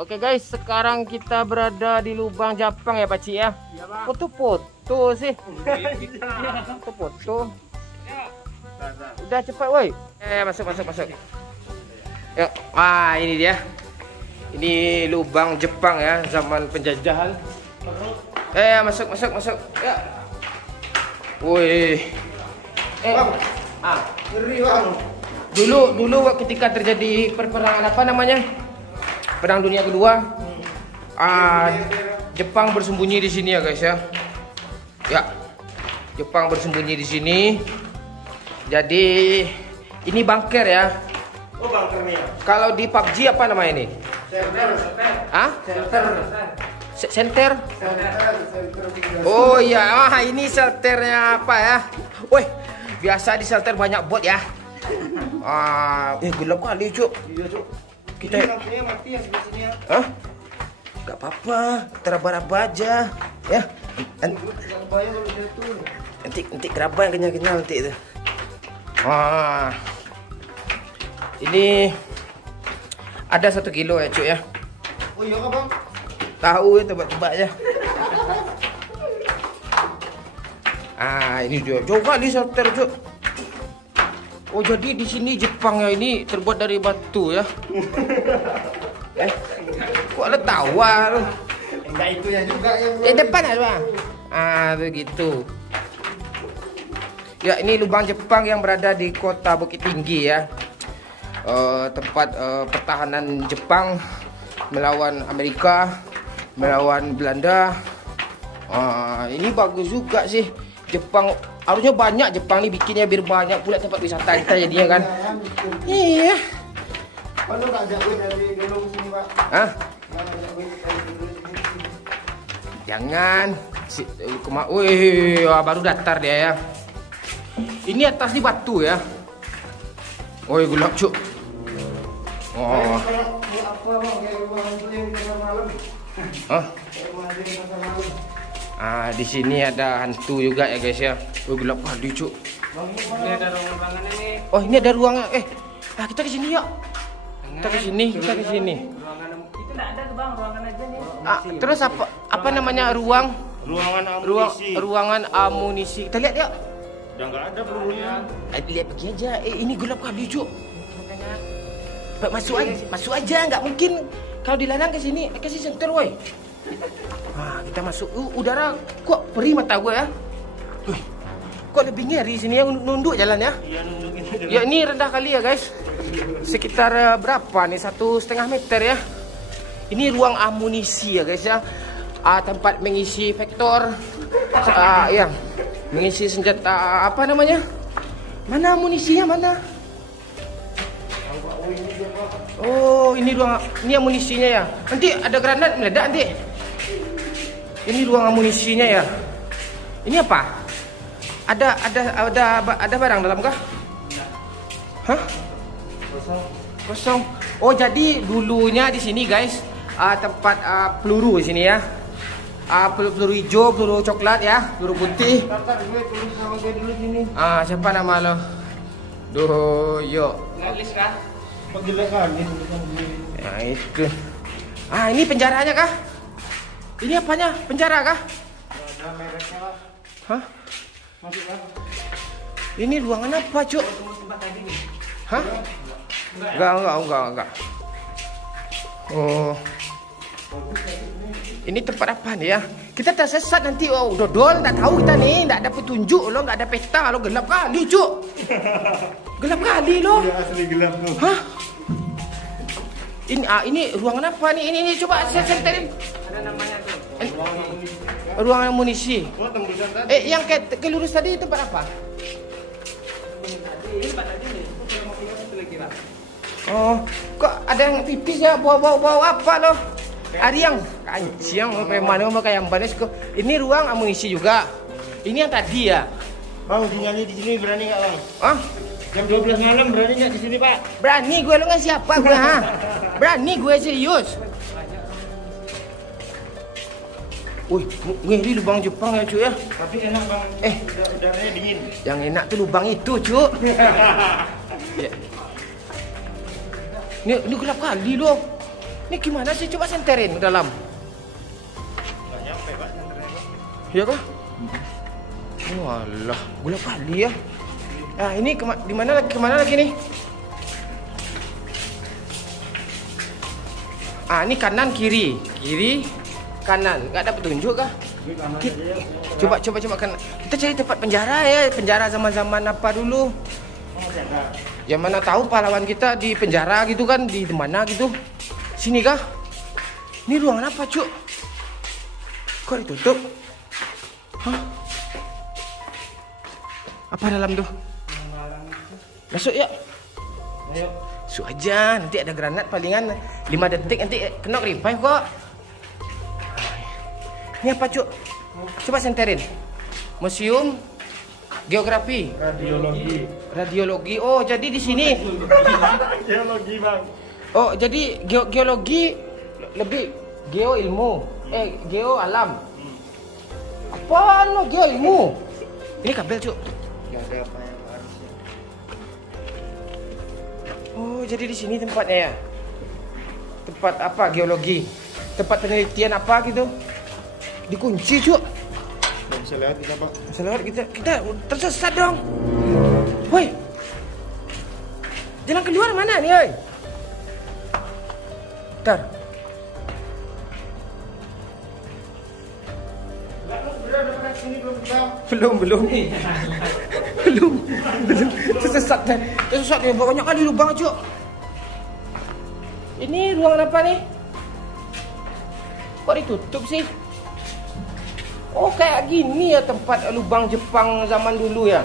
Oke guys, sekarang kita berada di lubang Jepang ya Pakcik ya. Iya bang. Foto-foto sih. Foto-foto. Udah cepat woi. Masuk. Yuk. Ah, ini dia. Ini lubang Jepang ya, zaman penjajahan. Masuk. Ya. Woi. Ngeri bang. Dulu ketika terjadi perperangan apa namanya? Perang Dunia Kedua. Jepang bersembunyi di sini ya guys ya. Ya. Jepang bersembunyi di sini. Jadi ini bunker ya. Oh bunkernya. Kalau di PUBG apa namanya ini? Shelter. Center? Oh iya, ini shelternya apa ya? Woi, biasa di shelter banyak bot ya. Gelap kali cuk. Iya cuk. Kita lampunya mati yang sebelah sini ya. Hah? Gak apa-apa, teraba-raba aja ya. Bahaya kalau jatuh. Nanti keraba yang kenyal-kenyal nanti itu. Ini ada 1 kilo ya cuk ya. Oh iya bang. Tahu ya, tebak-tebak aja. Ini dia. Jauh kali shelter cuk. Oh jadi di sini Jepang ya ini terbuat dari batu ya. Kok ada tawa lu? Enggak itu ya juga yang. Depan ya bang. Begitu. Ya ini lubang Jepang yang berada di kota Bukit Tinggi ya. Tempat pertahanan Jepang melawan Amerika, melawan Belanda. Ini bagus juga sih. Jepang harusnya banyak Jepang nih bikinnya biar banyak pula tempat wisata kita jadinya kan. Iya. Kalau nggak ajak gue dari dulu sini pak. Jangan. Baru datar dia ya. Ini atas di batu ya. Gelap cuk. Apa bang? Kayak rumah hantu yang di pasar malam. Kayak rumah hantu di pasar malam. Di sini ada hantu juga ya guys ya. Gelap kali cuk. Ini ada ruangan ini. Oh ini ada ruangan. Kita ke sini yuk. Kita ke sini. Ruangan itu enggak ada tuh bang, ruangan aja nih. Terus apa namanya ruangan Amunisi. ruangan amunisi. Kita lihat yuk. Udah enggak ada pelurunya. Lihat pergi aja. Ini gelap kali cuk. Masuk aja, nggak mungkin kalau dilarang ke sini kasih senter woi. Kita masuk. Udara kok perih mata gue ya. Kok lebih ngeri sini yang nunduk jalan ya. Iya nundukin. Ya ini rendah kali ya guys. Sekitar berapa nih 1,5 meter ya. Ini ruang amunisi ya guys ya. Tempat mengisi vektor. Ya. Mengisi senjata apa namanya? Mana amunisinya mana? Oh ini ruang, ini amunisinya ya. Nanti ada granat meledak nanti. Ini ruang amunisinya ya. Ini apa? Ada barang dalam kah? Hah? Kosong. Oh jadi dulunya di sini guys tempat peluru di sini ya. Peluru hijau, peluru coklat ya, peluru putih. Ntar gue tulis sama gue dulu sini. Siapa nama lo? Doyo. Ngalis kah? Gila kan ini tulisan gue. Ya itu. Ini penjaranya kah? Ini apanya? Penjara kah? Ada mereknya lah. Hah? Masuk kan? Ini ruangan apa, Cuk? Tempat tadi nih. Hah? Enggak. Oh. Ini tempat apa nih ya? Kita tersesat nanti. Dodol, tak tahu kita nih, enggak ada petunjuk lo, enggak ada peta lo, gelap kali, Cuk. Gelap kali lo. Udah asli gelap tuh. Hah? Ini ruangan apa nih? Ini coba saya senterin. Ada namanya tuh. Ruangan amunisi. Oh tembusan tadi. Yang ke lurus tadi tempat apa? Ini tempat tadi nih. Aku belum mau tinggal satu lagi lah. Kok ada yang pipis ya? Bau apa lo? Ariang, kanciang, kayak mana mau kayak banes kok. Ini ruang amunisi juga. Ini yang tadi ya. Bang, sinyalnya di sini berani nggak bang? Jam 12 malam berani nggak di sini pak? Berani gue, lo nggak siapa gue Berani gue serius. Wih, ngeri lubang Jepang ya cuy ya. Tapi enak bang. Udaranya dingin. Yang enak tuh lubang itu cuy. Ya. Ini gelap kali loh. Ini gimana sih? Coba senterin ke dalam. Nggak nyampe Pak, senternya Pak. Iya kah? Walah, gula kali ya. Nah, ini di mana lagi? Kemana lagi nih? Ah, ini kanan kiri, kiri kanan. Nggak ada petunjuk kah? Ini kanan aja ya. Coba kan. Kita cari tempat penjara ya. Penjara zaman-zaman apa dulu? Oh, jaga. Yang mana tahu pahlawan kita di penjara gitu kan? Di mana gitu? Sini kah? Ini ruangan apa, Cuk? Kok ditutup? Hah? Apa dalam tuh? Masuk ya. Ayo. Masuk aja. Nanti ada granat palingan 5 detik nanti kena revive kok. Ini apa, Cuk? Coba senterin. Museum Geografi. Radiologi. Oh, jadi di sini. Geologi Bang. Oh, jadi geologi lebih geo ilmu. Geo alam. Apa lo geo ilmu? Ini kabel, Cuk. Nggak ada apa yang harusnya. Oh, jadi di sini tempatnya ya. Tempat apa? Geologi. Tempat penelitian apa gitu? Dikunci, Cuk. Nggak bisa lewat kita Pak. Masa lewat kita tersesat dong. Woi. Jalan keluar mana nih, oi? Bentar. Belum. belum. Tersesat ya. Banyak kali lubang, Cuk. Ini ruangan apa nih? Kok ditutup sih? Oh, kayak gini ya tempat lubang Jepang zaman dulu ya.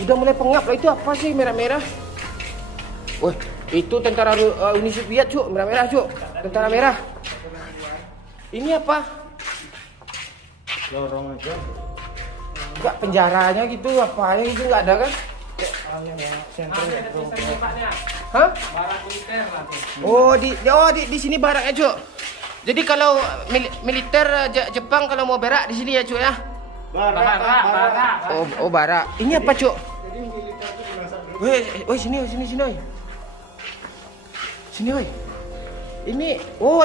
Udah mulai pengap lah. Itu apa sih merah-merah? Wah, itu tentara Uni Soviet, Cuk. Merah-merah, Cuk. Tentara merah. Ini apa? Lorong aja. Enggak, penjaranya gitu, apanya gitu enggak ada kan? Hah? Barak militer lah tuh. Oh, di sini baraknya, Cuk. Jadi kalau militer Jepang kalau mau berak di sini ya, Cuk ya. Barak. Oh, barak. Ini apa, Cuk? Jadi militer itu dimasak dulu. Woi, sini, woi. Sini, woi. Ini,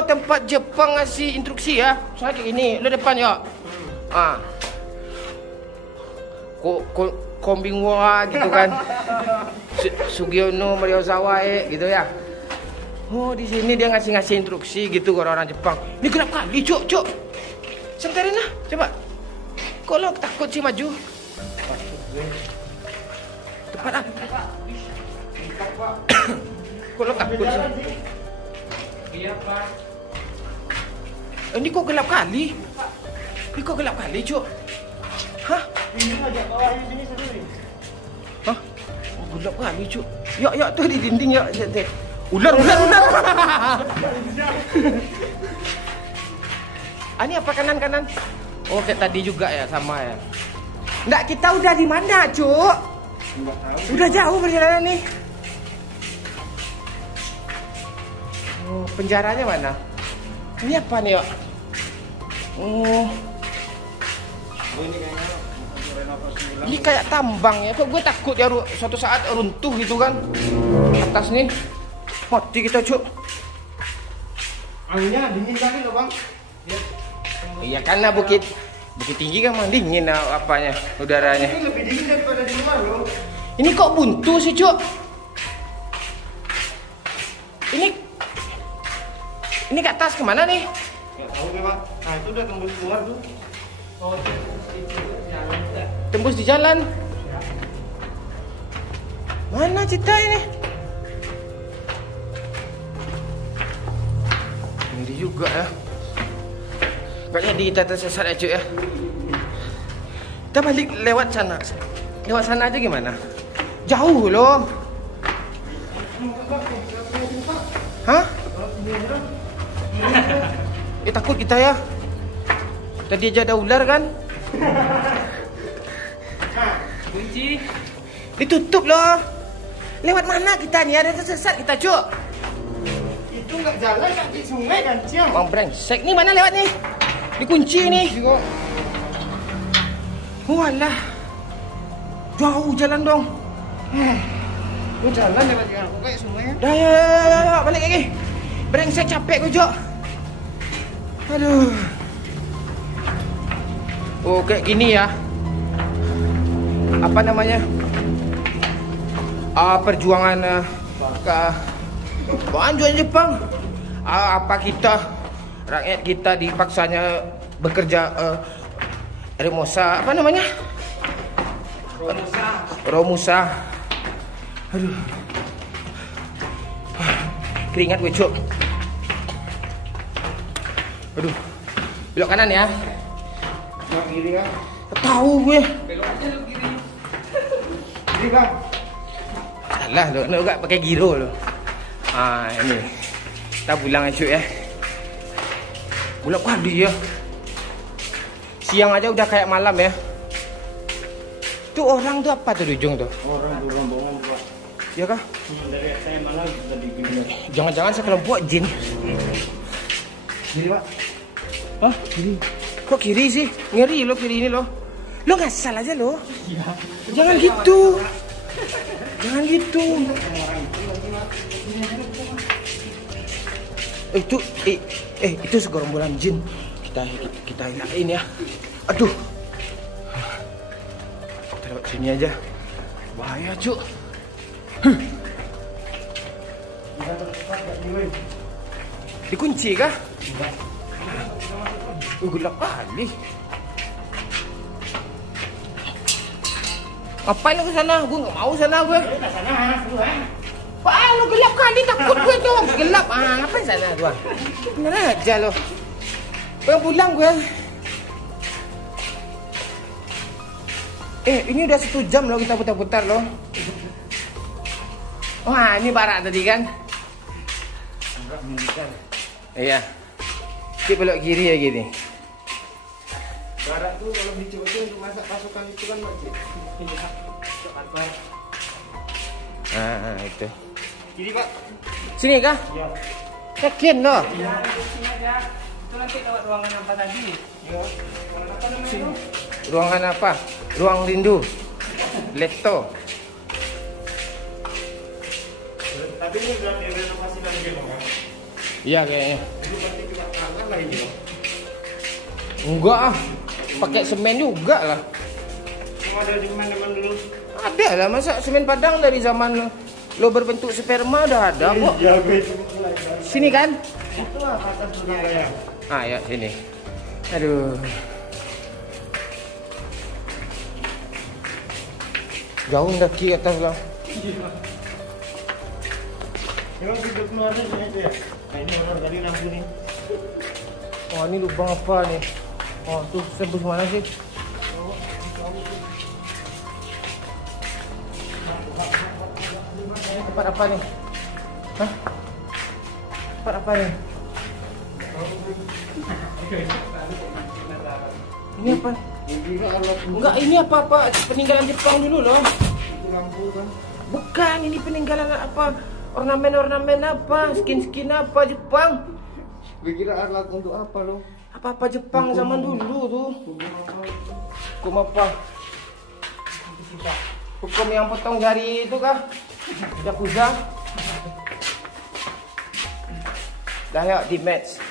tempat Jepang ngasih instruksi ya. Soalnya kayak gini, lo depan ya. Kombing wa gitu kan. Sugiono Moriosawa gitu ya. Oh, di sini dia ngasih instruksi gitu ke orang Jepang. Ini gelap kali, Cuk. Senterin lah, coba. Kok lo takut sih maju? Tepat ah. Kok lo takut sih? Iya, Pak. Ini kok gelap kali? Cuk? Hah? Ini ngajak bawah di sini seru nih. Hah? Oh, gelap kali, Cuk. Ya, tuh di dinding ya. Ular. Ini apa kanan? Oh, kayak tadi juga ya, sama ya. Nggak, kita udah di mana, Cuk? Nggak tahu. Udah jauh perjalanan nih. Oh, penjaranya mana? Ini apa nih, Yok? Oh, Ini kayaknya untuk renovasi ulang. ini kayak tambang ya. Kok gue takut ya suatu saat runtuh gitu kan. Atas nih. Mati kita, Cuk. Anginnya dingin kali loh Bang. Iya, karena bukit tinggi kan memang dingin apanya, udaranya. Ini lebih dingin daripada di luar loh. Ini kok buntu sih, Cuk? Ini ke atas kemana nih? Nggak tahu deh Pak. Nah itu udah tembus keluar tuh. Oh, itu jalan enggak. Tembus di jalan. Mana Cita ini? Ini juga ya. Gak jadi kita tersesat ya, Cuk ya. Kita balik lewat sana. Lewat sana aja gimana? Jauh loh. Hah? Takut kita ya. Tadi aja ada ular kan? Kunci. Ditutup loh. Lewat mana kita nih? Ada tersesat kita, Cuk. Itu nggak jalan kaki sungai kan Ciam. Bang brengsek nih, mana lewat nih? Dikunci nih. Walah. Jauh jalan dong. Lu jalan lewat jalan aku kayak semuanya. Dah ya, balik lagi. Brengsek capek gue, Jok. Aduh. Oh, kayak gini ya. Apa namanya? Perjuangan ke anjuran Jepang. Apa kita rakyat kita dipaksanya bekerja Romusa, apa namanya? Romusa. Aduh. Keringat gue, Cuk. Aduh. Belok kanan ya. Belok kiri kan? Tahu gue. Belok aja lu kiri. Kiri Bang. Salah lo, nak enggak pakai giro lo. Ini. Kita pulang ya, Cuk ya. Bulan pagi ya. Siang aja udah kayak malam ya. Tuh orang tuh apa tuh di ujung tuh? Orang tuh rombongan Pak. Ya kah? Dari saya malah tadi gini. Jangan-jangan sekelompok jin. Kiri Pak. Hah? Kiri. Kok kiri sih? Ngeri lo kiri ini lo. Lo ngasal aja lo. Iya. Jangan gitu. Jangan gitu. Itu segerombolan jin. Kita hinain ya. Aduh. Kita lewat sini aja. Bahaya, Cuk. Dikunci kah? Gelap kali. Ngapain lu ke sana? Gue nggak mau sana gue. Wah, lu gelap kali, takut gue tuh. Gelap. Ngapain sana gue? Bener aja lo. Pengen pulang gue. Ini udah 1 jam loh kita putar-putar loh. Wah, ini barak tadi kan? Iya. Kita belok kiri ya gini. Barak tuh kalau dicoba untuk masak pasukan itu kan wajib. Itu. Kiri Pak. Sini kah? Iya. Yakin loh. Ya, di sini aja. Itu nanti lewat ruangan apa tadi? Iya. Apa namanya itu? Ruangan apa? Ruang rindu. Leto. Tapi ini udah direnovasi lagi Bang. Iya kayaknya. Itu pasti kita angkat lah ini Bang. Enggak ah. Pakai semen juga lah. Cuma ada di mana-mana dulu. Ada lah, masa semen Padang dari zaman lo berbentuk sperma udah ada kok. Iya, itu. Sini kan? Itu lah atas dulu ya. Ya sini. Aduh. Jauh daki atas lah. Memang hidup keluarnya sini aja ya. Nah ini orang tadi lampu nih. Oh ini lubang apa nih? Oh tuh sebut mana sih? Tempat apa nih? Hah? Tempat apa nih? Ini apa? Enggak, ini apa-apa peninggalan Jepang dulu loh. Itu lampu kan. Bukan, ini peninggalan apa? Ornamen-ornamen apa? Skin-skin apa Jepang? Gue kira alat untuk apa lo? Apa-apa Jepang zaman dulu tuh. Hukum apa? Hukum yang potong jari itu kah? Yakuza? Dah ya, di match.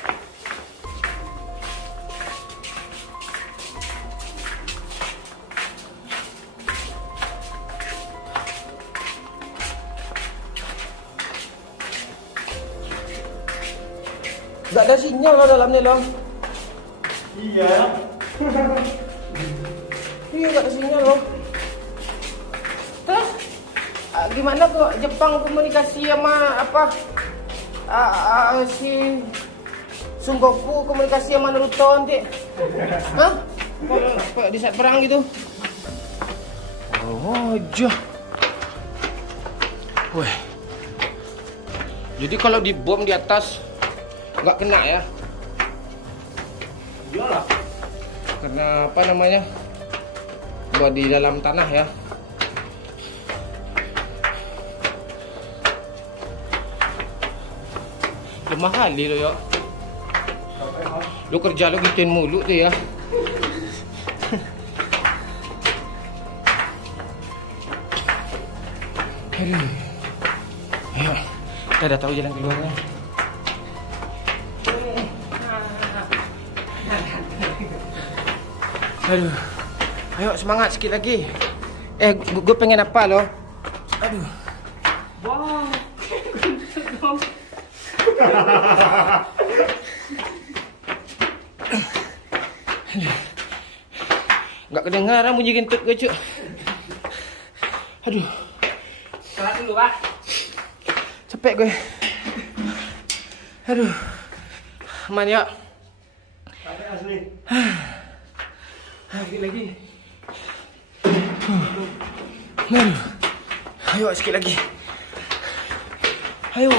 Gak ada sinyal lo dalamnya lo. Iya. Iya gak ada sinyal lo. Terus gimana kok Jepang komunikasi sama apa? Si Son Goku komunikasi sama Naruto nanti? Hah? Kok di saat perang gitu? Oh aja. Wah. Jadi kalau dibom di atas nggak kena ya? Iyalah. Karena apa namanya? Buat di dalam tanah ya. Lemah kali lo ya. Lo kerja lo gituin mulu tuh ya. Aduh. Ayo, kita dah tahu jalan keluarnya. Aduh, ayo semangat sikit lagi. Gue pengen apa loh? Aduh. Wow. Gak kedengaran bunyi kentut gue, Cuk. Aduh. Salat dulu, Pak. Capek gue. Aduh. Aman ya. Capek asli. Lagi. Aduh. Ayo sikit lagi. Ayo.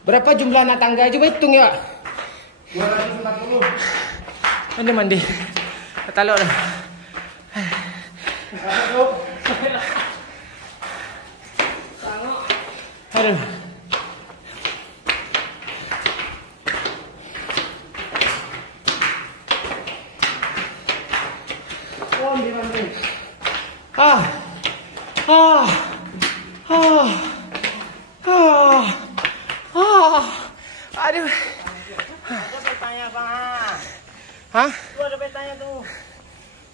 Berapa jumlah anak tangga? Coba hitung ya. 240. Mandi. Ketalok dah. Aduh. Aduh. Ada petanya, Pak. Hah? Tuh ada petanya tuh.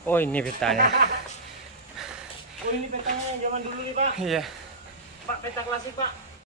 Oh, ini petanya. Oh, ini petanya yang zaman dulu nih, Pak. Iya. Pak, peta klasik, Pak.